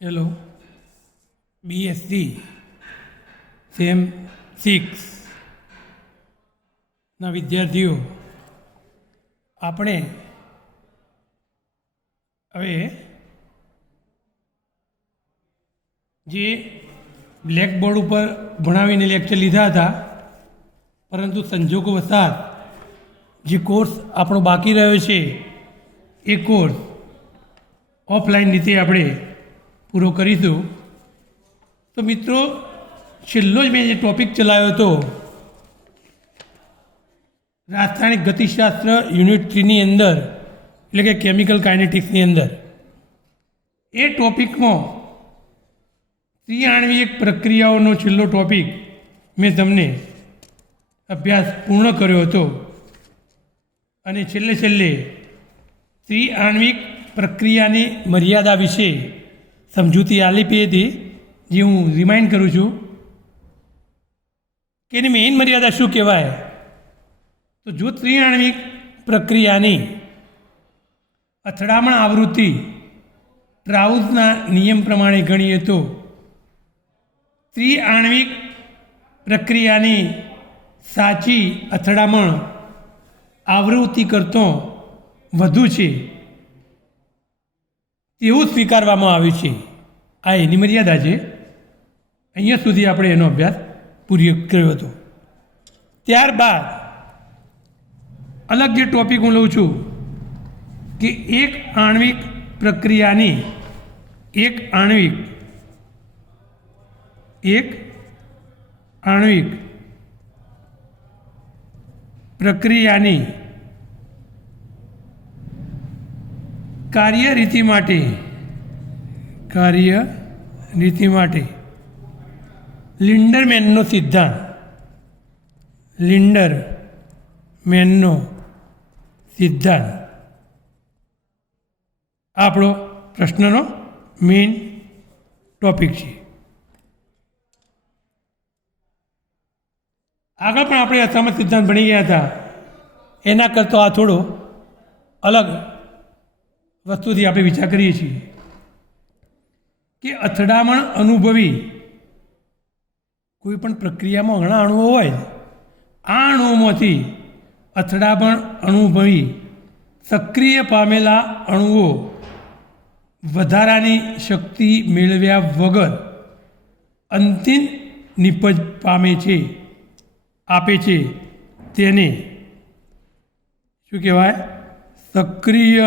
Hello BSc same 6ના વિદ્યાર્થીઓ, આપણે હવે જે બ્લેકબોર્ડ ઉપર ભણાવીને લેક્ચર લીધા હતા, પરંતુ સંજોગોવશાત જે કોર્સ આપણો બાકી રહ્યો છે એ કોર્સ ઓફલાઈન રીતે આપણે પૂરો કરીશું. તો મિત્રો, છેલ્લો જ મેં જે ટૉપિક ચલાવ્યો હતો રાસાયણિક ગતિશાસ્ત્ર યુનિટ 3ની અંદર, એટલે કે કેમિકલ કાઇનેટિક્સની અંદર, એ ટૉપિકમાં ત્રિઆણ્વિક પ્રક્રિયાઓનો છેલ્લો ટૉપિક મેં તમને અભ્યાસ પૂર્ણ કર્યો હતો. અને છેલ્લે ત્રિઆણ્વિક પ્રક્રિયાની મર્યાદા વિશે સમજૂતી આપી હતી, જે હું રિમાઇન્ડ કરું છું કે એની મેઇન મર્યાદા શું કહેવાય. તો જો ત્રિઆણ્વિક પ્રક્રિયાની અથડામણ આવૃત્તિ ટ્રાઉઝના નિયમ પ્રમાણે ગણીએ તો ત્રિઆણ્વિક પ્રક્રિયાની સાચી અથડામણ આવૃત્તિ કરતાં વધુ છે તેવું સ્વીકારવામાં આવ્યું છે. આ એની મર્યાદા છે. અહીંયા સુધી આપણે એનો અભ્યાસ પૂરો કર્યો હતો. ત્યારબાદ અલગ જે ટૉપિક હું લઉં છું કે એક આણ્વિક પ્રક્રિયાની કાર્યરીતિ માટે લિન્ડરમેનનો સિદ્ધાંત આપણો પ્રશ્નનો મેઇન ટૉપિક છે. આગળ પણ આપણે અસમત સિદ્ધાંત ભણી ગયા હતા. એના કરતાં આ થોડો અલગ વસ્તુથી આપણે વિચાર કરીએ છીએ કે અથડામણ અનુભવી કોઈ પણ પ્રક્રિયામાં ઘણા અણુઓ હોય, આ અણુઓમાંથી અથડામણ અનુભવી સક્રિય પામેલા અણુઓ વધારાની શક્તિ મેળવ્યા વગર અંતિમ નિપજ આપે છે તેને શું કહેવાય? સક્રિય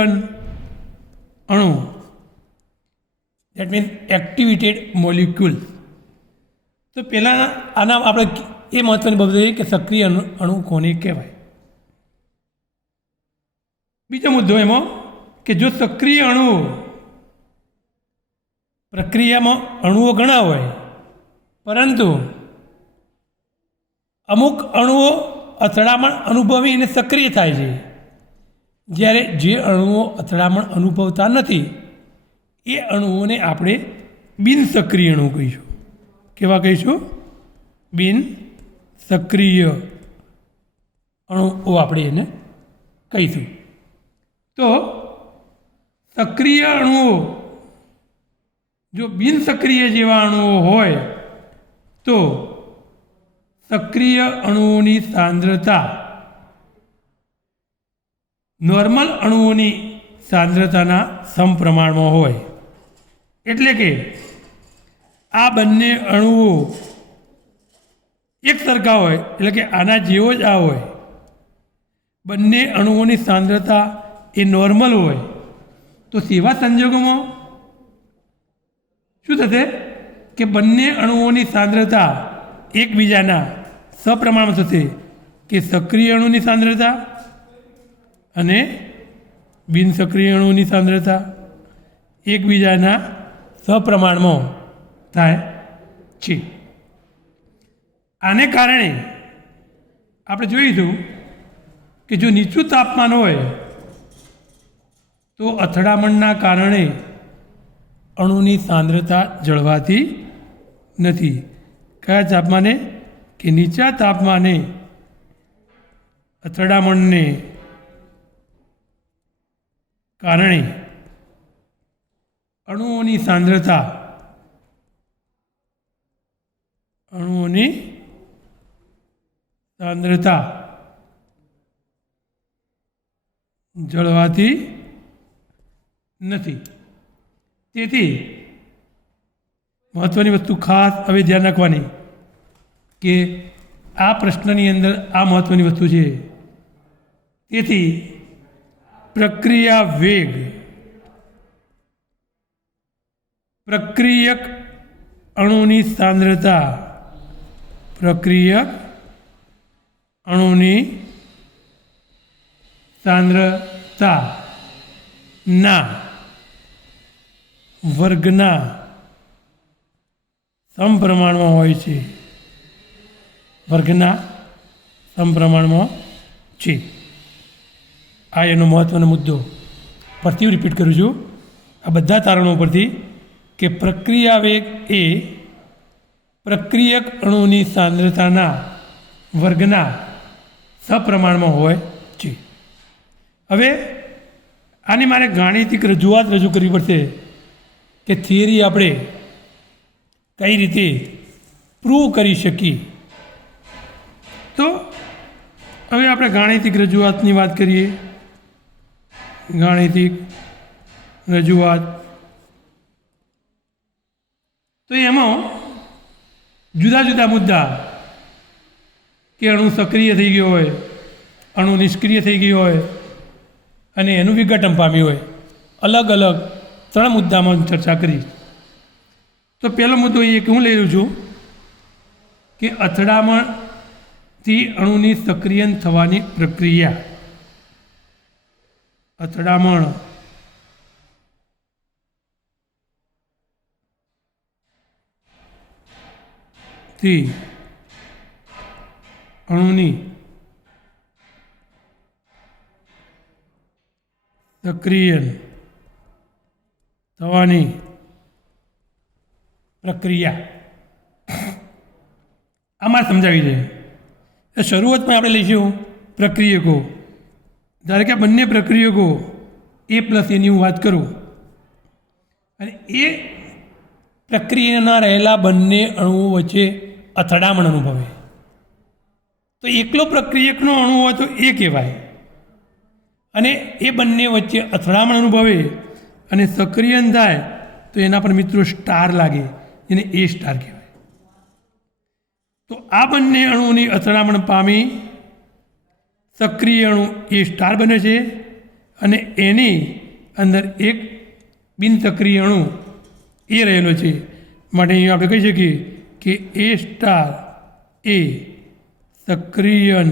અણુ. That means activated molecule. તો પહેલાં આના આપણે એ મહત્ત્વની બાબત છે કે સક્રિય અણુ કોને કહેવાય. બીજો મુદ્દો એમાં કે જો સક્રિય અણુઓ પ્રક્રિયામાં અણુઓ ઘણા હોય, પરંતુ અમુક અણુઓ અથડામણ અનુભવીને સક્રિય થાય છે, જ્યારે જે અણુઓ અથડામણ અનુભવતા નથી એ અણુઓને આપણે બિનસક્રિય અણુ કહીશું. કેવા કહીશું? બિનસક્રિય અણુઓ આપણે એને કહીશું. તો સક્રિય અણુઓ, જો બિનસક્રિય જેવા અણુઓ હોય તો સક્રિય અણુઓની સાંદ્રતા નોર્મલ અણુઓની સાંદ્રતાના સમપ્રમાણમાં હોય. એટલે કે આ બંને અણુઓ એક સરખા હોય, એટલે કે આના જેવો જ આ હોય, બંને અણુઓની સાંદ્રતા એ નોર્મલ હોય, તો તેવા સંજોગોમાં શું થશે કે બંને અણુઓની સાંદ્રતા એકબીજાના સપ્રમાણમાં થશે, કે સક્રિય અણુની સાંદ્રતા અને બિનસક્રિય અણુની સાંદ્રતા એકબીજાના સપ્રમાણમાં થાય છે. આને કારણે આપણે જોઈશું કે જો નીચું તાપમાન હોય તો અથડામણના કારણે અણુની સાંદ્રતા જળવાતી નથી. કયા તાપમાને? કે નીચા તાપમાને અથડામણને કારણે અણુઓની સાંદ્રતા અણુઓની સાંદ્રતા જળવાતી નથી. તેથી મહત્ત્વની વસ્તુ ખાસ હવે ધ્યાન રાખવાની કે આ પ્રશ્નની અંદર આ મહત્ત્વની વસ્તુ છે. તેથી પ્રક્રિયા વેગ પ્રક્રિયક અણુની સાંદ્રતા પ્રક્રિયક અણુની સાંદ્રતાના વર્ગના સમપ્રમાણમાં હોય છે. વર્ગના સમપ્રમાણમાં છે. આ એનો મહત્ત્વનો મુદ્દો. ફરીથી રિપીટ કરું છું આ બધા તારણો પરથી કે પ્રક્રિયા વેગ એ પ્રક્રિયક અણુની સાંદ્રતાના વર્ગના સપ્રમાણમાં હોય છે. હવે આની મારે ગાણિતિક રજૂઆત રજૂ કરવી પડશે કે થિયરી આપણે કઈ રીતે પ્રૂવ કરી શકીએ. તો હવે આપણે ગાણિતિક રજૂઆતની વાત કરીએ. ગાણિતિક રજૂઆત તો એમાં જુદા જુદા મુદ્દા કે અણુ સક્રિય થઈ ગયો હોય, અણુ નિષ્ક્રિય થઈ ગયો હોય અને એનું વિઘટન પામ્યું હોય, અલગ અલગ 3 મુદ્દામાં ચર્ચા કરી. તો પહેલો મુદ્દો એ કે હું લઈ રહ્યો છું કે અથડામણથી અણુની સક્રિયન થવાની પ્રક્રિયા. અથડામણ થી અણુની સક્રિયન થવાની પ્રક્રિયા આમાં સમજાવી છે. શરૂઆતમાં આપણે લઈશું પ્રક્રિયકો. ધારો કે બંને પ્રક્રિયકો A + એની હું વાત કરું અને એ પ્રક્રિયાના રહેલા બંને અણુઓ વચ્ચે અથડામણ અનુભવે તો એકલો પ્રક્રિયકનો અણુ હોય તો એ કહેવાય, અને એ બંને વચ્ચે અથડામણ અનુભવે અને સક્રિયન થાય તો એના પર મિત્રો સ્ટાર લાગે, એને A સ્ટાર કહેવાય. તો આ બંને અણુની અથડામણ પામી સક્રિય અણુ A સ્ટાર બને છે અને એની અંદર એક બિનસક્રિય અણુ એ રહેલો છે. માટે અહીં આપણે કહી શકીએ કે A સ્ટાર એ સક્રિયન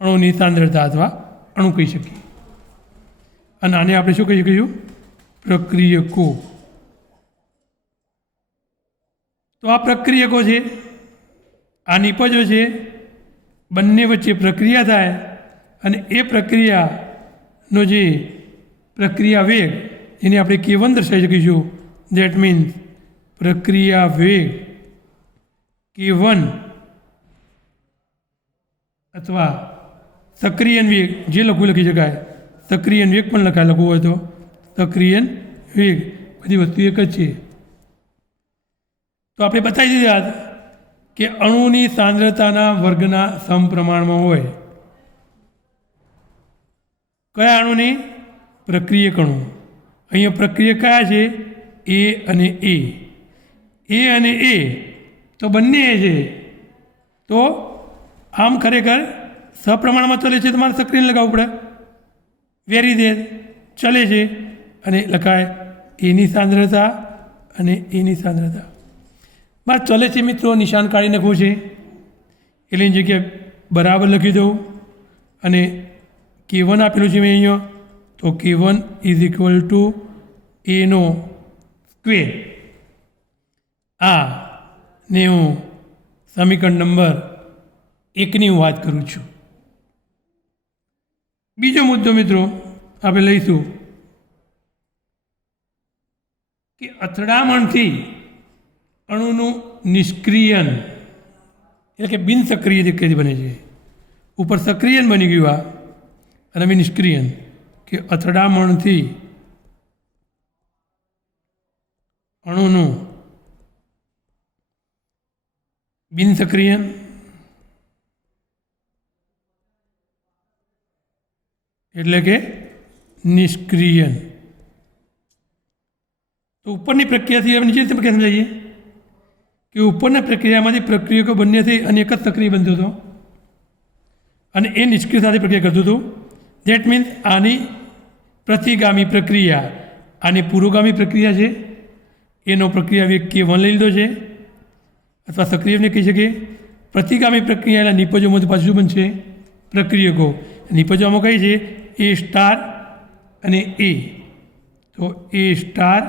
અણુની સાંદ્રતા અથવા અણુ કહી શકીએ. અને આને આપણે શું કહી શકીશું? પ્રક્રિયકો. તો આ પ્રક્રિયકો છે, આ નિપજો છે, બંને વચ્ચે પ્રક્રિયા થાય અને એ પ્રક્રિયાનો જે પ્રક્રિયા વેગ એને આપણે K1 દર્શાવી શકીશું. દેટ મીન્સ પ્રક્રિયા વેગ K1 અથવા સક્રિયન વેગ જે લખી શકાય. સક્રિયન વેગ પણ લખવું હોય તો સક્રિયન વેગ, બધી વસ્તુ એક જ છે. તો આપણે બતાવી દીધા કે અણુની સાંદ્રતાના વર્ગના સમપ્રમાણમાં હોય. કયા અણુની? પ્રક્રિયક અણુ. અહીંયા પ્રક્રિયક કયા છે? A અને A. A અને A તો બંને એ છે. તો આમ ખરેખર સપ્રમાણમાં ચલે છે, તમારે સક્રિયન લગાવવું પડે. વેરી દે ચલે છે અને લખાય એની સાંદ્રતા અને એની સાંદ્રતા. બસ ચલે છે મિત્રો, નિશાન કાઢી નાખવું છે એટલે એની જગ્યાએ બરાબર લખી દઉં અને K1 આપેલું છે મેં અહીંયા, તો K1 = A નો સ્ક્વેર. આ ને હું સમીકરણ નંબર 1ની હું વાત કરું છું. બીજો મુદ્દો મિત્રો આપણે લઈશું કે અથડામણથી અણુનું નિષ્ક્રિયન એટલે કે બિનસક્રિય કેવી બને છે. ઉપર સક્રિયન બની ગયું આ અને હવે નિષ્ક્રિયન કે અથડામણથી અણુનું બિનસક્રિયન એટલે કે નિષ્ક્રિયન. તો ઉપરની પ્રક્રિયાથી હવે નીચે પ્રક્રિયા સમજાવીએ કે ઉપરના પ્રક્રિયામાંથી પ્રક્રિયકો બંને થઈ અને એક જ સક્રિય બનતો હતો અને એ નિષ્ક્રિય સાથે પ્રક્રિયા કરતું હતું. દેટ મીન્સ આની પ્રતિગામી પ્રક્રિયા આની પુરોગામી પ્રક્રિયા છે, એનો પ્રક્રિયા વેગ K1 લઈ લીધો છે, અથવા સક્રિયને કહી શકીએ. પ્રતિગામી પ્રક્રિયાના નિપજોમાંથી પાછું શું બનશે? પ્રક્રિયકો. નિપજોમાં કઈ છે? એ સ્ટાર અને એ. તો એ સ્ટાર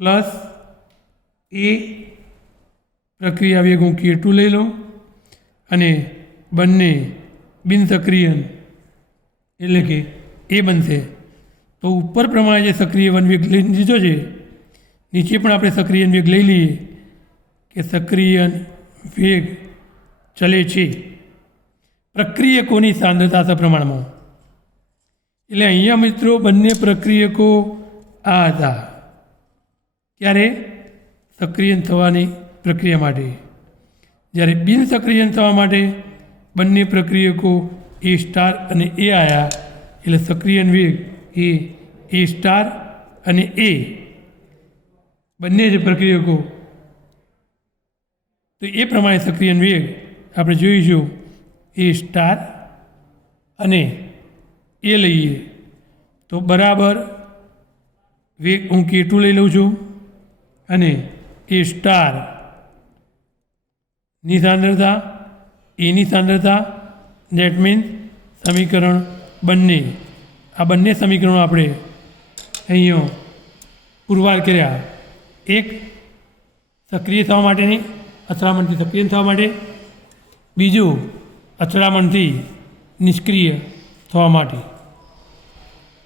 પ્લસ એ પ્રક્રિયા વેગ હું K2 લઈ લઉં અને બંને બિનસક્રિયન એટલે કે એ બનશે. તો ઉપર પ્રમાણે જે સક્રિય વનવેગ લઈ લીધો છે, નીચે પણ આપણે સક્રિયન વેગ લઈ લઈએ કે સક્રિયન વેગ ચલે છે પ્રક્રિયકોની સાંદ્રતા સપ્રમાણમાં. એટલે અહીંયા મિત્રો બંને પ્રક્રિયકો આ હતા. ક્યારે? સક્રિયન થવાની પ્રક્રિયા માટે. જ્યારે બિનસક્રિયન થવા માટે બંને પ્રક્રિયકો એ સ્ટાર અને એ આવ્યા, એટલે સક્રિયન વેગ એ સ્ટાર અને એ બંને જ પ્રક્રિયકો. તો એ પ્રમાણે સક્રિયન વેગ આપણે જોઈશું એ સ્ટાર અને એ લઈએ તો બરાબર વેગ હું K2 લઈ લઉં છું અને એ સ્ટારની સાંદ્રતા એની સાંદ્રતા. દેટ મીન્સ સમીકરણ બંને આ બંને સમીકરણો આપણે અહીંયા પુરવાર કર્યા. એક સક્રિય થવા માટેની અથડામણથી સક્રિય થવા માટે, બીજું અથડામણથી નિષ્ક્રિય થવા માટે.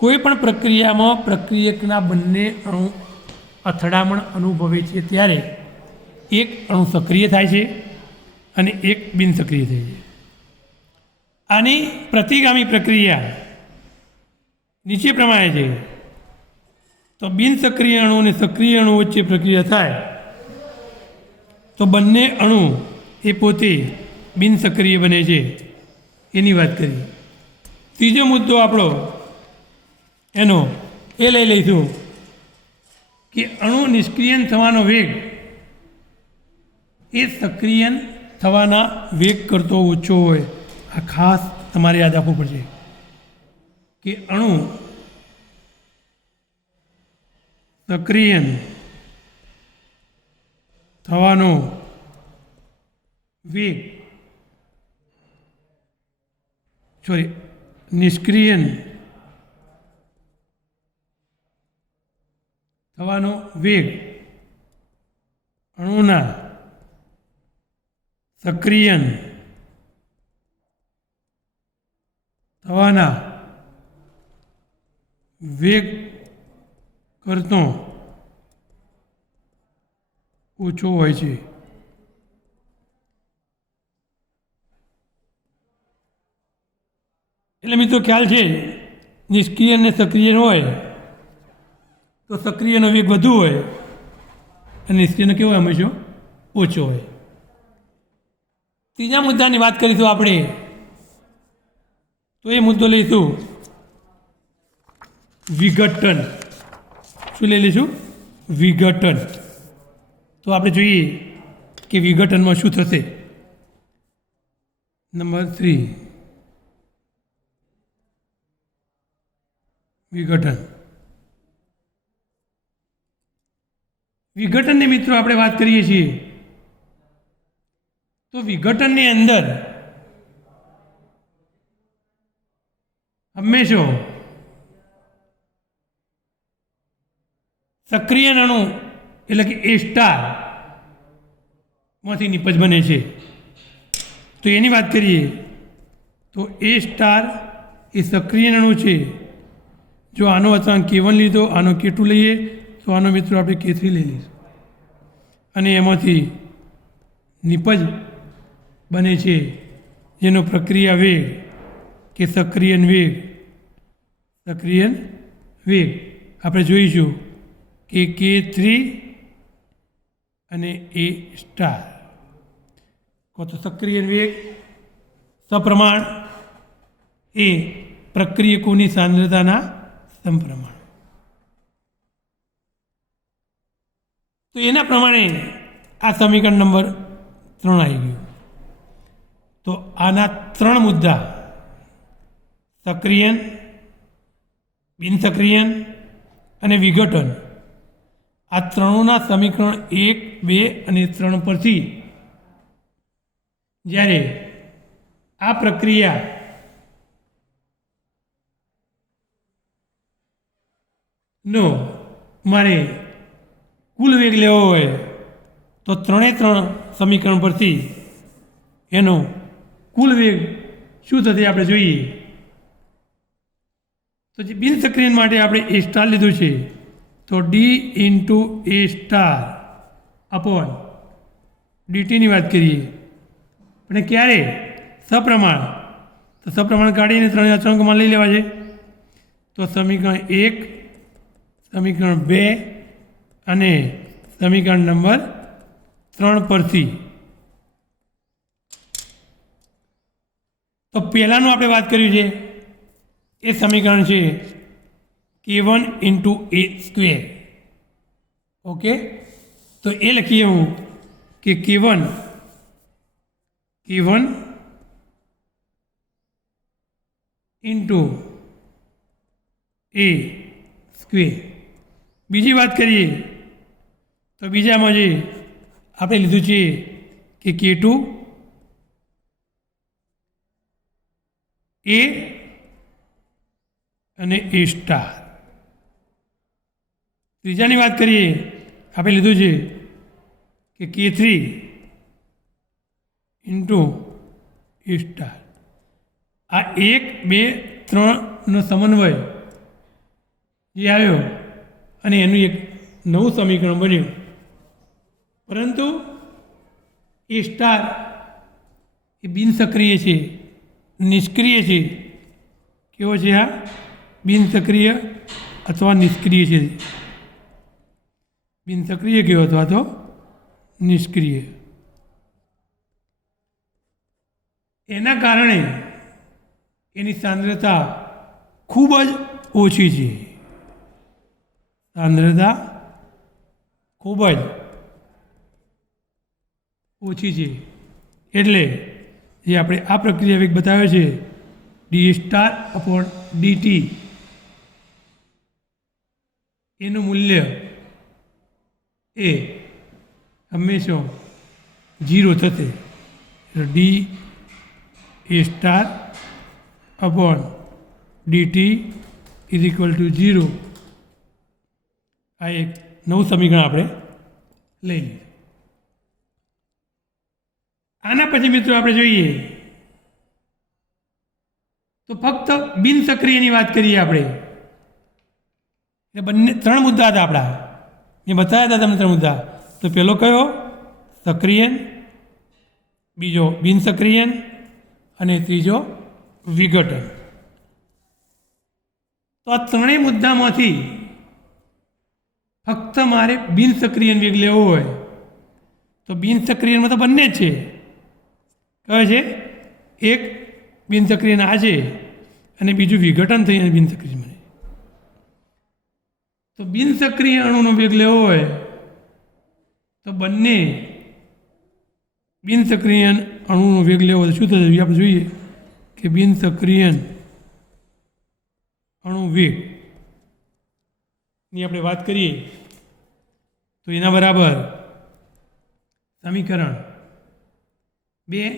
કોઈ પણ પ્રક્રિયામાં પ્રક્રિયકના બંને અણુ અથડામણ અનુભવે છે ત્યારે એક અણુ સક્રિય થાય છે અને એક બિનસક્રિય થાય છે. આની પ્રતિગામી પ્રક્રિયા નીચે પ્રમાણે છે. તો બિનસક્રિય અણુ અને સક્રિય અણુ વચ્ચે પ્રક્રિયા થાય તો બંને અણુ એ પોતે બિનસક્રિય બને છે, એની વાત કરીએ. ત્રીજો મુદ્દો આપણો એનો એ લઈ લઈશું કે અણુ નિષ્ક્રિયન થવાનો વેગ એ સક્રિયન થવાના વેગ કરતો ઓછો હોય. આ ખાસ તમારે યાદ રાખવું પડશે કે અણુ સક્રિયન થવાનો વેગ નિષ્ક્રિયન થવાનો વેગ અણુના સક્રિયન થવાના વેગ કરતો ઓછો હોય છે. એટલે મિત્રો ખ્યાલ છે નિષ્ક્રિય અને સક્રિય હોય તો સક્રિયનો વેગ વધુ હોય અને નિષ્ક્રિયનો કેવો હોય? હંમેશા ઓછો હોય. ત્રીજા મુદ્દાની વાત કરીશું આપણે, તો એ મુદ્દો લઈશું વિઘટન. શું લઈ લઈશું? વિઘટન. તો આપણે જોઈએ કે વિઘટનમાં શું થશે. નંબર 3 વિઘટન. વિઘટનની મિત્રો આપણે વાત કરીએ છીએ તો વિઘટનની અંદર હંમેશા સક્રિય અણુ એટલે કે એ સ્ટાર માંથી નિપજ બને છે. તો એની વાત કરીએ તો એ સ્ટાર એ સક્રિય અણુ છે. જો આનો અચાનક K1 લીધો, આનો K2 લઈએ તો આનો મિત્રો આપણે K3 લઈ લઈશું અને એમાંથી નિપજ બને છે જેનો પ્રક્રિયા વેગ કે સક્રિયન વેગ આપણે જોઈશું કે K3 અને A સ્ટાર કો તો સક્રિયણ વેગ સપ્રમાણ એ પ્રક્રિયકોની સાંદ્રતાના સમપ્રમાણ. તો એના પ્રમાણે આ સમીકરણ નંબર 3 આવી ગયું. તો આના 3 મુદ્દા સક્રિયન, બિનસક્રિયન અને વિઘટન આ ત્રણોના સમીકરણ 1, 2 અને 3 પરથી જ્યારે આ પ્રક્રિયા નો મારે કુલ વેગ લેવો હોય તો 3 સમીકરણ પરથી એનો કુલ વેગ શું થશે આપણે જોઈએ. તો જે બિનસક્રિયન માટે આપણે A સ્ટાર લીધું છે તો D into A star upon ડીટીની વાત કરીએ પણ ક્યારે સપ્રમાણ, તો સપ્રમાણ કાઢીને 3 અચળાંકમાં લઈ લેવા છે. તો સમીકરણ 1, સમીકરણ 2 અને સમીકરણ નંબર 3 પરથી તો પહેલાંનું આપણે વાત કર્યું છે એ સમીકરણ છે K1 into A square. Okay, તો એ લખીએ હું કે K1 ઇન્ટુ A સ્ક્વેર. બીજી વાત કરીએ તો બીજામાં જે આપણે લીધું છે કે K2 A અને A સ્ટાર. ત્રીજાની વાત કરીએ આપણે લીધું છે કે K3 ઇન્ટુ A સ્ટાર. આ 1, 2, 3નો સમન્વય જે આવ્યો અને એનું એક નવું સમીકરણ બન્યું. પરંતુ A સ્ટાર એ બિનસક્રિય છે, નિષ્ક્રિય છે. કેવો છે આ? બિનસક્રિય અથવા નિષ્ક્રિય છે. બિનસક્રિય કયો અથવા તો નિષ્ક્રિય. એના કારણે એની સાંદ્રતા ખૂબ જ ઓછી છે. સાંદ્રતા ખૂબ જ ઓછી છે. એટલે જે આપણે આ પ્રક્રિયા વેગ બતાવ્યો છે ડી સ્ટાર અપોન ડીટી એનું મૂલ્ય એ હંમેશા 0 થશે. D A star upon DT is equal two 0. આ એક નવું સમીકરણ આપણે લઈ લીધું. આના પછી મિત્રો આપણે જોઈએ તો ફક્ત બિનસક્રિયની વાત કરીએ આપણે. એ બંને 3 મુદ્દા હતા આપણા, એ બતાવ્યા હતા તમને 3 મુદ્દા. તો પહેલો કયો? સક્રિયન, બીજો બિનસક્રિયન અને ત્રીજો વિઘટન. તો આ 3 મુદ્દામાંથી ફક્ત મારે બિનસક્રિયન વેગ લેવો હોય તો બિનસક્રિયનમાં તો બંને જ છે. કયો છે? એક બિનસક્રિયન આ છે અને બીજું વિઘટન થઈને બિનસક્રિય મને. તો બિનસક્રિય અણુનો વેગ લેવો હોય તો બંને બિનસક્રિયન અણુનો વેગ લેવો હોય તો શું થશે આપણે જોઈએ કે બિનસક્રિયન અણુ વેગની આપણે વાત કરીએ તો એના બરાબર સમીકરણ 2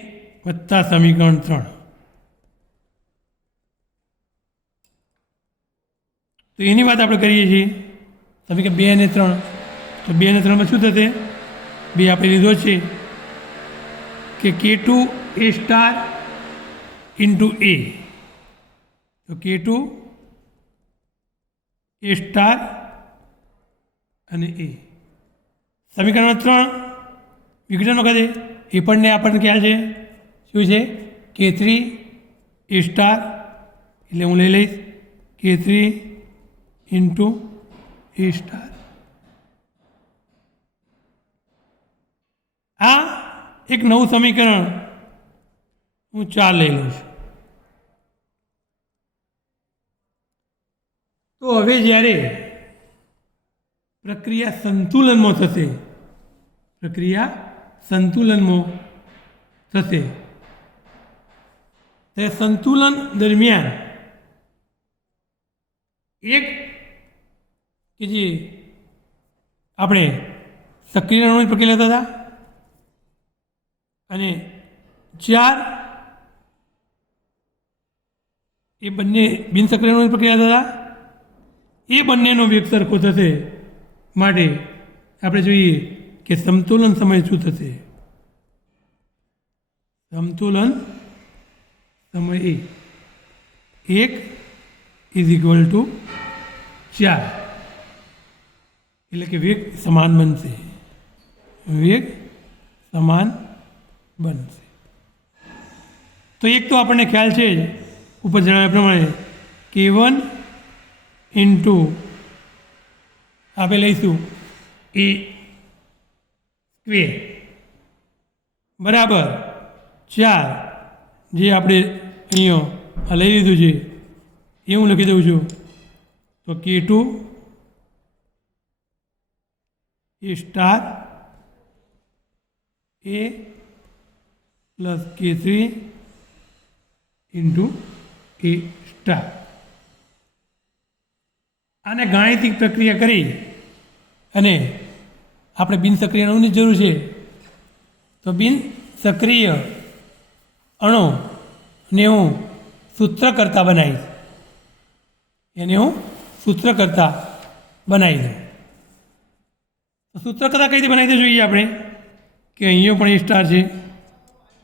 વત્તા સમીકરણ 3. તો એની વાત આપણે કરીએ છીએ સમીકરણ 2 અને 3. તો 2 અને 3માં શું થશે? 2 આપણે લીધો છે કે K2 A star into A. તો K2 A સ્ટાર અને A. સમીકરણ 3 વિઘટન વખતે એ પણ આપણને ખ્યાલ છે શું છે? K3 A સ્ટાર એટલે હું લઈ લઈશ K3 ઇન્ટુ A સ્ટાર आ एक नवुं समीकरण हूँ 4 लई लऊं छुं। तो हवे ज्यारे प्रक्रिया संतुलन में थशे, प्रक्रिया संतुलन में थशे, ते संतुलन दरमियान एक कि जे आपणे सक्रिय अणुनी प्रक्रिया लेता था अने 4 ए बंने बिन सक्रिय अणुनी प्रक्रिया लेता था। ए बंनेनो वेग सरखो थशे माटे आपणे जोईए कि समतोलन समय शुं थशे। समतोलन समय 1 इज इक्वल टू 4 एटले कि वेग समान बनशे, वेग समान बनशे। तो एक तो आपने ख्याल है ऊपर जણાવ્યા प्रमाणे K1 इंटू आप लईशू ए स्क्वेर बराबर 4 जे आपणे अहींया लई लीधुं छे ए हूँ लखी दऊं छुं। तो K2 a star A plus K3 into A star. आने गाणितिक प्रक्रिया करी अने आपणे बिन सक्रिय अणुनी जरूर है। तो बिन सक्रिय अणु ने हूँ सूत्रकर्ता बनावीश, एने हूँ सूत्रकर्ता बनावी दूँ। तो सूत्रकर्ता कई रीते बनावी दे जोईए आपणे कि अहींयो पण ए स्टार है,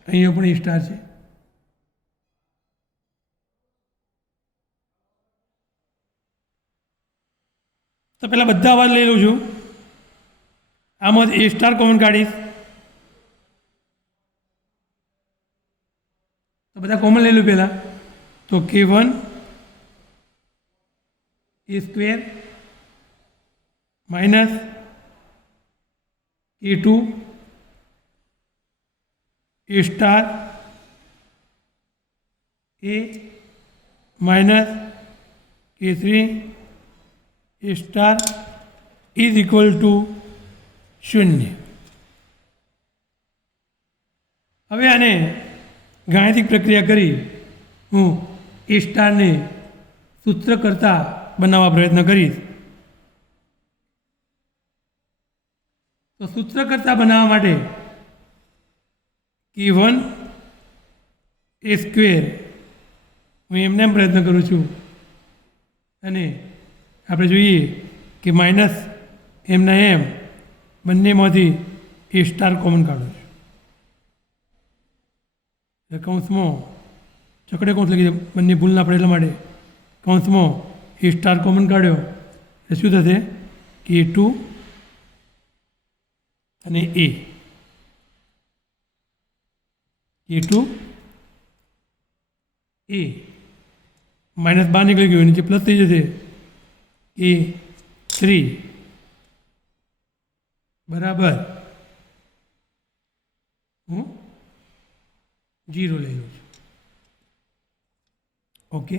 अहींयो पण ए स्टार है। तो पहला बधा अवाज लई लऊं छुं। आमां ए स्टार कॉमन काढीश तो बधा कॉमन लई लूं पहला। तो K1 a square minus K2 a star a minus K3 a star is equal to 0। हवे आने गाणितिक प्रक्रिया करी हूँ ए स्टार ने सूत्रकर्ता बनावा प्रयत्न करीश। तो सूत्रकर्ता बनावा माटे K1 ए स्क्वेर हूँ एमने प्रयत्न करूँ छूँ अने આપણે જોઈએ કે માઇનસ એમના એમ બંનેમાંથી એ સ્ટાર કોમન કાઢું છું। કૌંસમાં ચકડે કૌંસ લખી દે, બંને ભૂલ ના પડે એટલા માટે કૌંસમાં એ સ્ટાર કોમન કાઢ્યો એટલે શું થશે K2 અને એ K2 એ માઇનસ બહાર નીકળી ગયું, નીચે પ્લસ થઈ જશે A3 बराबर हूँ 0 ले लूँ। ओके,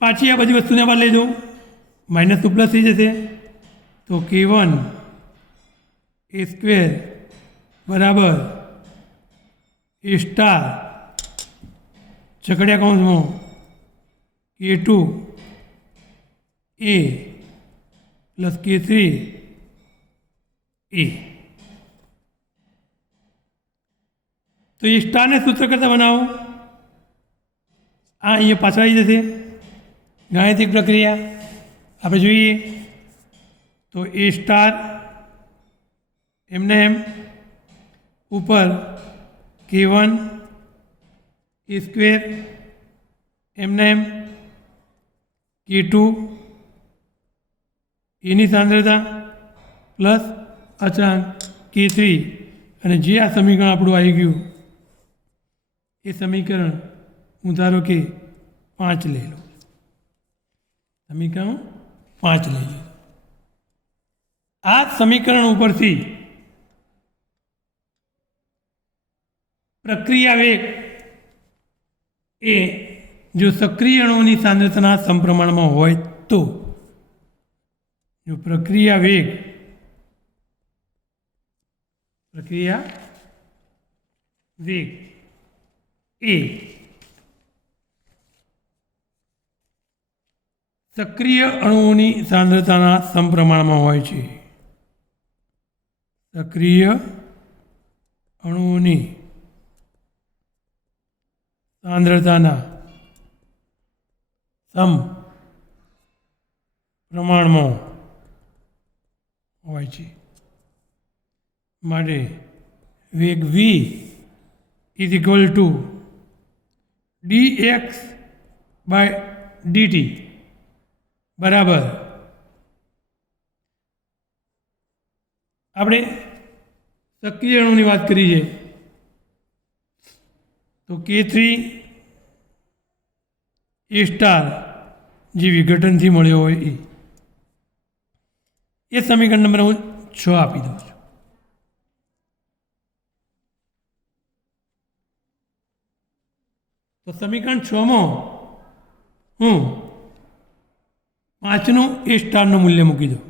पाची आ बधी वस्तु ने बार ले जाऊँ माइनस टू प्लस थी जैसे। तो K1 ए स्क्वेर बराबर ए स्टार छकड़िया कौंस में K2 ए प्लस K3 ए। तो ये स्टार ने सूत्र करता बनाओ आ अँ पाछा आई जैसे गाणितिक प्रक्रिया आप जोईए। तो ए स्टार एमने एम ऊपर K1 a square एमने M K2 any सांद्रता प्लस अचांक K3 અને જે આ સમીકરણ આપણું આવી ગયું એ સમીકરણ હું ધારો કે 5 લઈ લઉં, સમીકરણ 5 લઈ લઉં। આ સમીકરણ ઉપરથી પ્રક્રિયા વેગ એ જો સક્રિય અણુઓની સાંદ્રતાના સમપ્રમાણમાં હોય તો જો પ્રક્રિયા વેગ એ સક્રિય અણુઓની સાંદ્રતાના સમપ્રમાણમાં હોય છે. સક્રિય અણુઓની સાંદ્રતાના સમપ્રમાણમાં હોય છે માટે વેગ v is equal to dx by dt બરાબર આપણે સક્રિય અણુની વાત કરી છે તો K3 A સ્ટાર જે વિઘટનથી મળ્યો હોય એ સમીકરણ નંબર હું 6 આપી દઉં છું. તો સમીકરણ 6માં હું 5નું A સ્ટારનું મૂલ્ય મૂકી દઉં.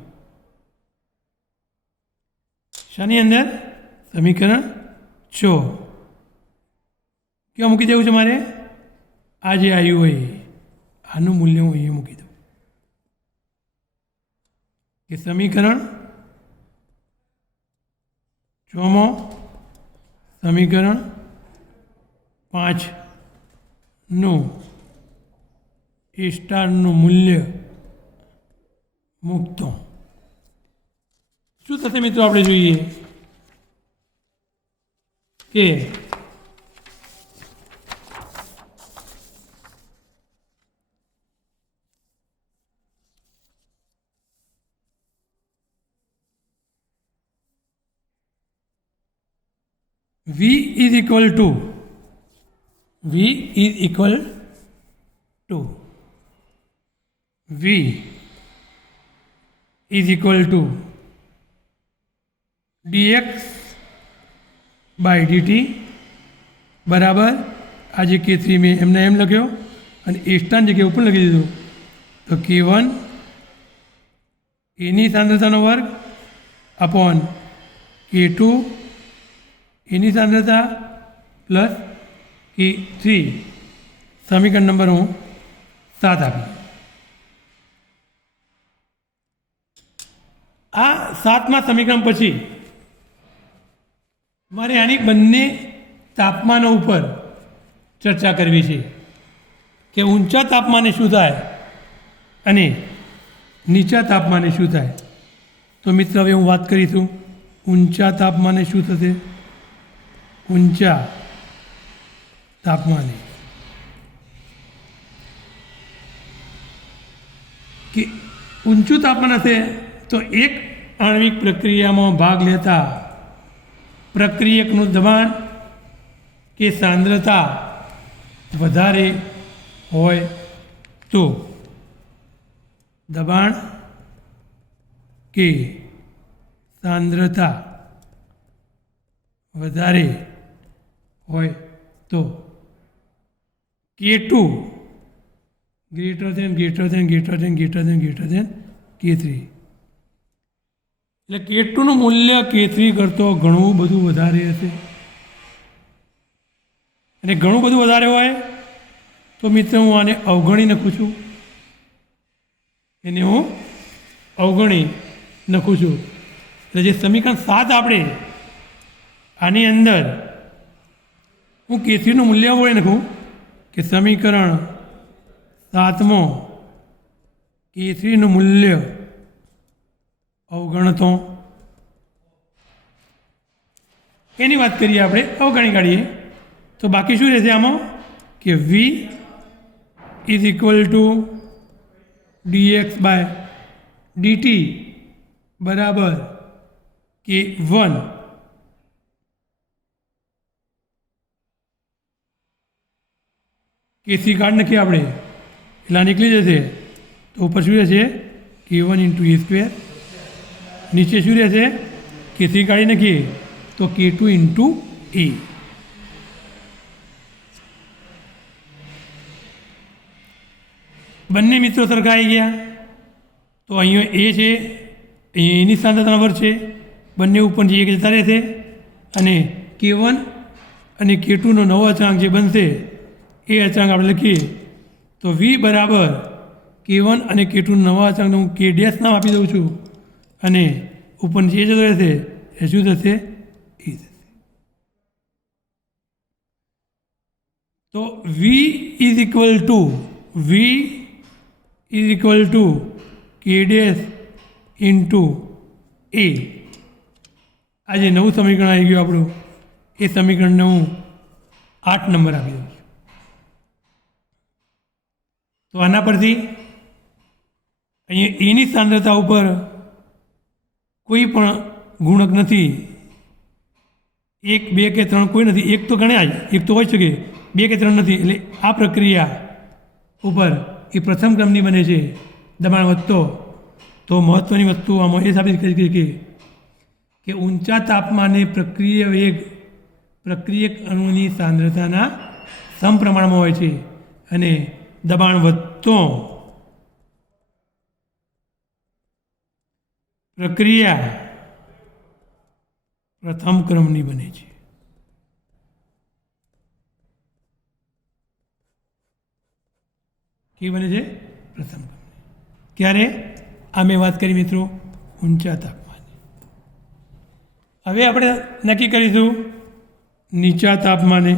શાની અંદર? સમીકરણ 6 ક્યાં મૂકી દેવું છે મારે? આ જે આવ્યું હોય આનું મૂલ્ય હું અહીંયા મૂકી દઉં કે સમીકરણ 6માં સમીકરણ 5નું A સ્ટારનું મૂલ્ય મૂકતો શું થશે મિત્રો? આપણે જોઈએ કે V is equal to V is equal to V is equal to dx by dt બરાબર આજે K3 મેં એમને એમ લખ્યો અને એ સ્ટારની જગ્યાએ ઉપર લખી દીધું તો K1 એની સાંદ્રતાનો વર્ગ અપોન K2 એની સાંદ્રતા પ્લસ K3 સમીકરણ નંબર હું 7 આપી. આ 7મા સમીકરણ પછી મારે આની બંને તાપમાનો ઉપર ચર્ચા કરવી છે કે ઊંચા તાપમાને શું થાય અને નીચા તાપમાને શું થાય. તો મિત્ર હવે હું વાત કરીશું ઊંચા તાપમાને શું થશે. ઊંચા તાપમાને કે ઊંચું તાપમાન હશે તો એક આણ્વિક પ્રક્રિયામાં ભાગ લેતા પ્રક્રિયકનું દબાણ કે સાંદ્રતા વધારે હોય તો દબાણ કે સાંદ્રતા વધારે હોય તો K2 ગ્રેટર દેન K3 એટલે K2નું મૂલ્ય K3 કરતો ઘણું બધું વધારે હશે અને ઘણું બધું વધારે હોય તો મિત્ર હું આને અવગણી નાખું છું. એને હું અવગણી નાખું છું. એટલે જે સમીકરણ 7 આપણે આની અંદર હું K3નું મૂલ્ય અવગણી નાખું કે સમીકરણ 7માં K3નું મૂલ્ય અવગણતો એની વાત કરીએ આપણે અવગણી કાઢીએ તો બાકી શું રહેશે આમાં કે V is equal to dx by dt બરાબર K1 K3 કાઢ નાખીએ આપણે એટલે નીકળી જશે તો ઉપર શું રહેશે K1 × A² નીચે શું રહેશે K3 કાઢી નાખીએ તો K2 ઇન્ટુ એ. બંને મિત્રો સરખા આવી ગયા તો અહીંયા એ છે, અહીંયા એની સાંદ્રતા નંબર છે, બંને ઉપર જે એક જતા રહેશે અને K1 અને K2નો નવો અચળાંક જે બનશે એ અચળાંક આપણે લખીએ તો V બરાબર K1 અને K2 નવા અચળાંકને હું K ડેશ નામ આપી દઉં છું અને ઉપર જે જતો રહેશે એ શું થશે એ થશે. તો V is equal to K dash into A. આ જે નવું સમીકરણ આવી ગયું આપણું એ સમીકરણને હું 8 નંબર આપી દઉં છું. તો આના પરથી અહીંયા એની સાંદ્રતા ઉપર કોઈ પણ ગુણક નથી, 1 2 કે 3 કોઈ નથી, એક તો ગણ્યા જ, એક તો હોઈ શકે, 2 કે 3 નથી. એટલે આ પ્રક્રિયા ઉપર એ પ્રથમ ક્રમની બને છે દબાણ વધતો. તો મહત્ત્વની વસ્તુ આમાં એ સાબિત કરી કે ઊંચા તાપમાને પ્રક્રિયક અણુની સાંદ્રતાના સમપ્રમાણમાં હોય છે અને દબાણ વધતો પ્રક્રિયા પ્રથમ ક્રમની બને છે. કેવી બને છે? પ્રથમ ક્રમની. ક્યારે? આ મેં વાત કરી મિત્રો ઊંચા તાપમાને. હવે આપણે નક્કી કરીશું નીચા તાપમાને.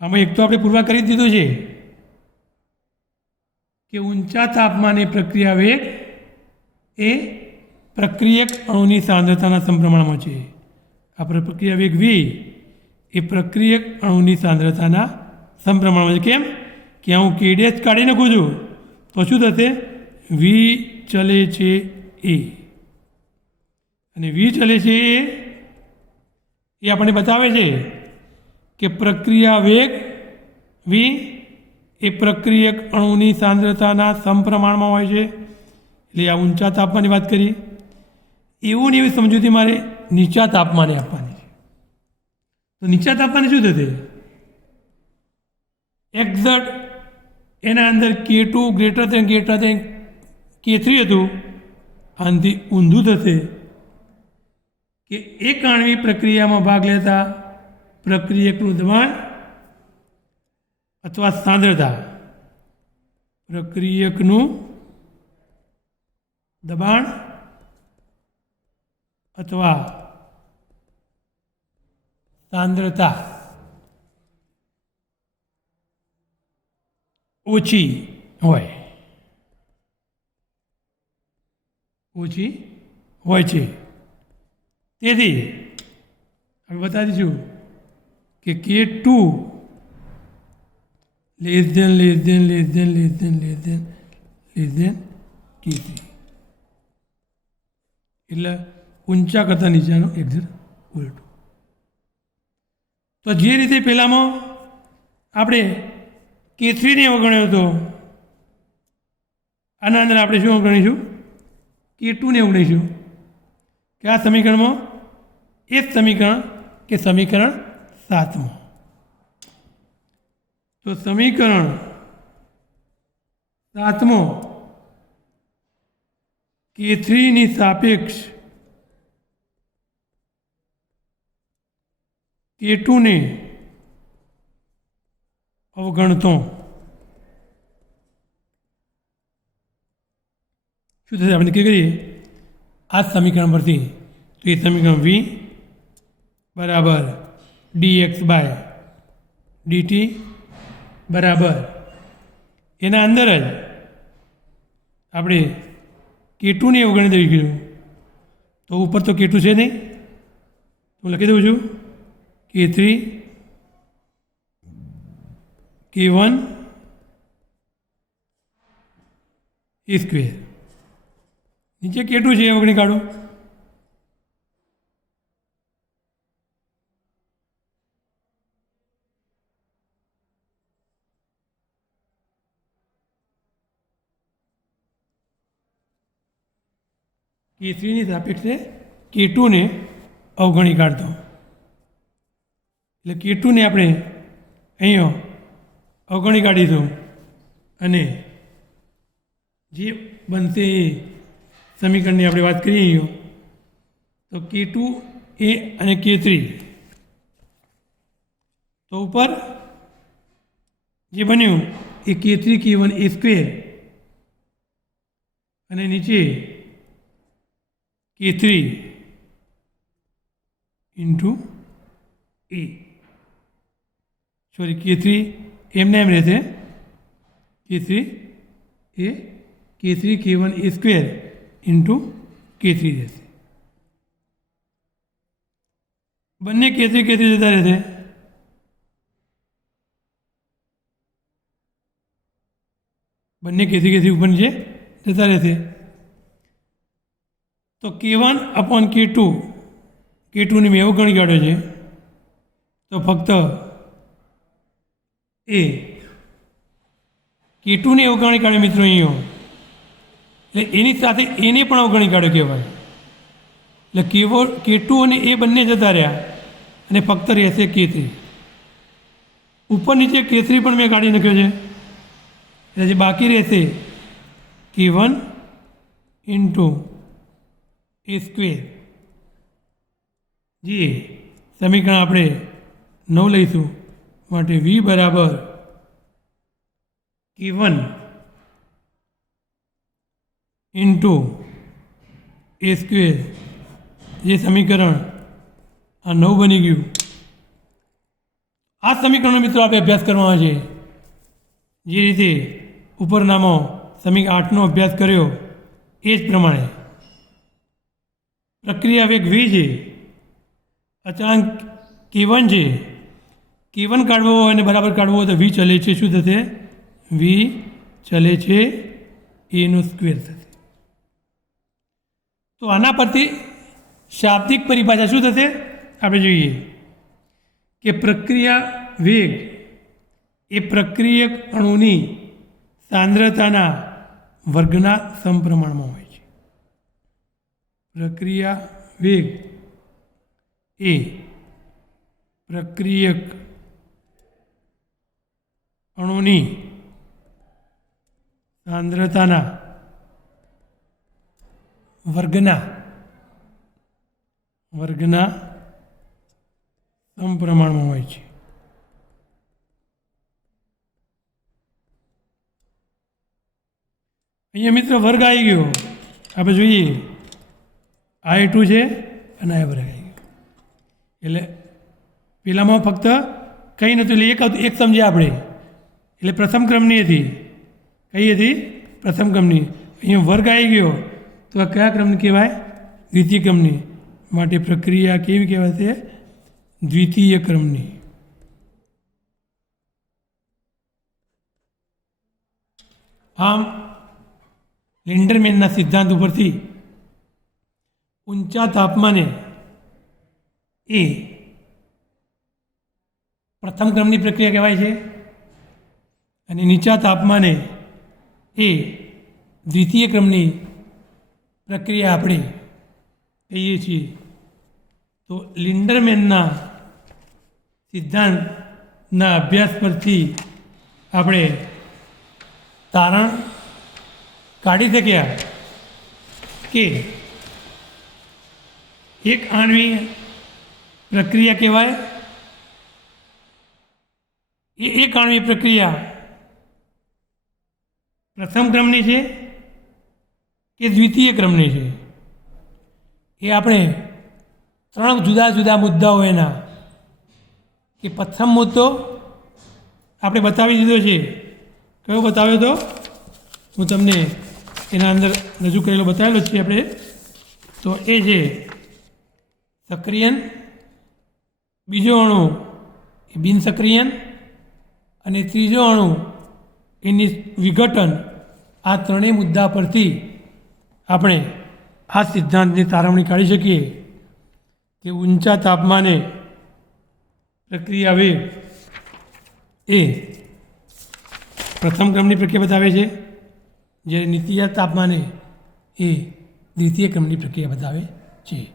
આમાં એક તો આપણે પૂર્વા કરી દીધું છે કે ઊંચા તાપમાને પ્રક્રિયા વેગ એ પ્રક્રિયક અણુની સાંદ્રતાના સમપ્રમાણમાં છે. આ પ્રક્રિયા વેગ V એ પ્રક્રિયક અણુની સાંદ્રતાના સમપ્રમાણમાં છે. કેમ કે હું K ડેશ કાઢી નાખું છું તો શું થશે? V ચલે છે એ, અને V ચલે છે એ આપણને બતાવે છે કે પ્રક્રિયા વેગ V એ પ્રક્રિયક અણુની સાંદ્રતાના સમપ્રમાણમાં હોય છે. એટલે આ ઊંચા તાપમાનની વાત કરી. એવું ને એવી સમજૂતી મારે નીચા તાપમાને આપવાની છે. તો નીચા તાપમાને શું થશે? એક્ઝેક્ટ એના અંદર K2 ગ્રેટર દેન K3 હતું, આનાથી ઊંધું થશે કે એક આણ્વિક પ્રક્રિયામાં ભાગ લેતા પ્રક્રિયકનું દબાણ અથવા સાંદ્રતા, પ્રક્રિયકનું દબાણ અથવા સાંદ્રતા ઓછી હોય છે. તેથી હવે બતાવી દઈશું કે K2 લેસ ધેન K3, એટલે ઊંચા કરતાં નીચાનો એક્ઝેક્ટ ઉલટું. તો જે રીતે પહેલામાં આપણે K3ને અવગણ્યો હતો, આના અંદર આપણે શું અવગણીશું? K2ને અવગણીશું. કે આ સમીકરણમાં એ જ સમીકરણ કે સમીકરણ 7. તો સમીકરણ 7 K3ની સાપેક્ષ K2ને અવગણતો શું થશે? આપણે નક્કી કરીએ આ સમીકરણ પરથી. તો એ સમીકરણ V બરાબર dx/dt બરાબર એના અંદર જ આપણે K2ને અવગણી દઈશું. તો ઉપર તો K2 છે નહીં, હું લખી દઉં છું K3 K1 એ સ્ક્વેર. નીચે K2 છે એ અવગણી કાઢો. K3ની સાપેક્ષે K2ને અવગણી કાઢતો. એટલે K2ને આપણે અહીંયા અવગણી કાઢીશું અને જે બનશે એ સમીકરણની આપણે વાત કરીએ અહીંયા તો K2 એ અને K3 તો ઉપર જે બન્યું એ K3 K1 એ સ્ક્વેર અને નીચે K3 ઇન્ટુ એ સોરી K3 એમને એમ રહેશે K3 એ K3 K1 એ સ્ક્વેર ઇન્ટુ K3 રહેશે. બંને K3 જતા રહેશે. બંને K3 ઉપર નીચે જતા રહેશે. તો K1 અપોન K2ની મેં અવગણી કાઢ્યો છે તો ફક્ત એ K2ની અવગણી કાઢે મિત્રો અહીંયા એટલે એની સાથે એને પણ અવગણી કાઢ્યો કહેવાય. એટલે K2 અને એ બંને જતા રહ્યા અને ફક્ત રહેશે K3. ઉપર નીચે K3 પણ મેં કાઢી નાખ્યો છે એટલે જે બાકી રહેશે K1 ઇન્ટુ એ સ્ક્વેર જે સમીકરણ આપણે 9 લઈશું માટે V બરાબર K1 ઇન્ટુ એ સ્ક્વેર જે સમીકરણ આ 9 બની ગયું. આ સમીકરણનો મિત્રો આપણે અભ્યાસ કરવાનો છે. જે રીતે ઉપરનામાં સમીકરણ 8નો અભ્યાસ કર્યો એ જ પ્રમાણે પ્રક્રિયા વેગ V છે, અચળાંક K1 છે. K1 કાઢવો હોય અને બરાબર કાઢવો હોય તો V ચલે છે શું થશે? V ચલે છે એનો સ્ક્વેર થશે. તો આના પરથી શાબ્દિક પરિભાષા શું થશે આપણે જોઈએ કે પ્રક્રિયા વેગ એ પ્રક્રિયક અણુની સાંદ્રતાના વર્ગના સમપ્રમાણમાં હોય છે. પ્રક્રિયા વેગ એ પ્રક્રિયક અણુની સાંદ્રતાના વર્ગના સમપ્રમાણમાં હોય છે. અહીંયા મિત્રો વર્ગ આવી ગયો. આપણે જોઈએ I2 છે અને આ વર્ગ આવી ગયો. એટલે પેલામાં ફક્ત કંઈ નહોતું એટલે એક સમજ્યા આપણે એટલે પ્રથમ ક્રમની હતી. કઈ હતી? પ્રથમ ક્રમની. અહીંયા વર્ગ આવી ગયો તો આ કયા ક્રમની કહેવાય? દ્વિતીય ક્રમની. માટે પ્રક્રિયા કેવી કહેવાશે? દ્વિતીય ક્રમની. આમ લિન્ડરમેનના સિદ્ધાંત ઉપરથી ઊંચા તાપમાને એ પ્રથમ ક્રમની પ્રક્રિયા કહેવાય છે અને નીચા તાપમાને એ દ્વિતીય ક્રમની પ્રક્રિયા આપણે કહીએ છીએ. તો લિન્ડરમેનના સિદ્ધાંતના અભ્યાસ પરથી આપણે તારણ કાઢી શક્યા કે એક આણ્વીય પ્રક્રિયા કહેવાય એ એક આણ્વીય પ્રક્રિયા પ્રથમ ક્રમની છે કે દ્વિતીય ક્રમની છે એ આપણે ત્રણ જુદા જુદા મુદ્દાઓ એના કે પ્રથમ મુદ્દો આપણે બતાવી દીધો છે. કયો બતાવ્યો હતો? હું તમને એના અંદર રજૂ કરેલો બતાવેલો છે આપણે. તો એ છે સક્રિયન, બીજો અણુ એ બિનસક્રિયન અને ત્રીજો અણુ એની વિઘટન. આ ત્રણેય મુદ્દા પરથી આપણે આ સિદ્ધાંતની તારવણી કાઢી શકીએ કે ઊંચા તાપમાને પ્રક્રિયા વેગ એ પ્રથમ ક્રમની પ્રક્રિયા બતાવે છે, જ્યારે નીચા તાપમાને એ દ્વિતીય ક્રમની પ્રક્રિયા બતાવે છે.